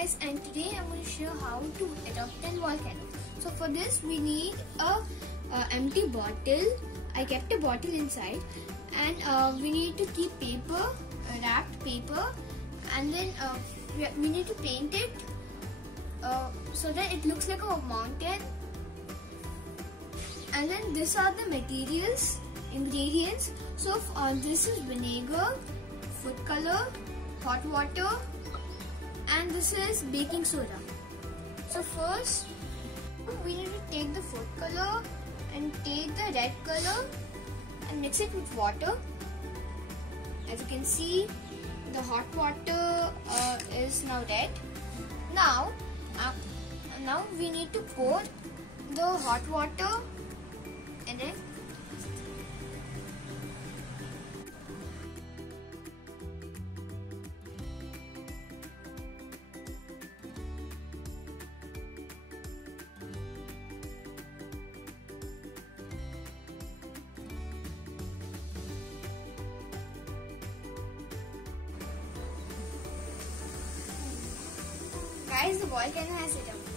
guys, and today I'm going to show how to erupt a volcano. So for this we need a empty bottle. I kept a bottle inside, and we need to keep paper, wrapped paper, and then we need to paint it so that it looks like a mountain. And then these are the ingredients. So this is vinegar, food color, hot water, and this is baking soda. So first we need to take the food color and take the red color and mix it with water. As you can see, the hot water is now red. Now we need to pour the hot water in it. Guys, the volcano has erupted.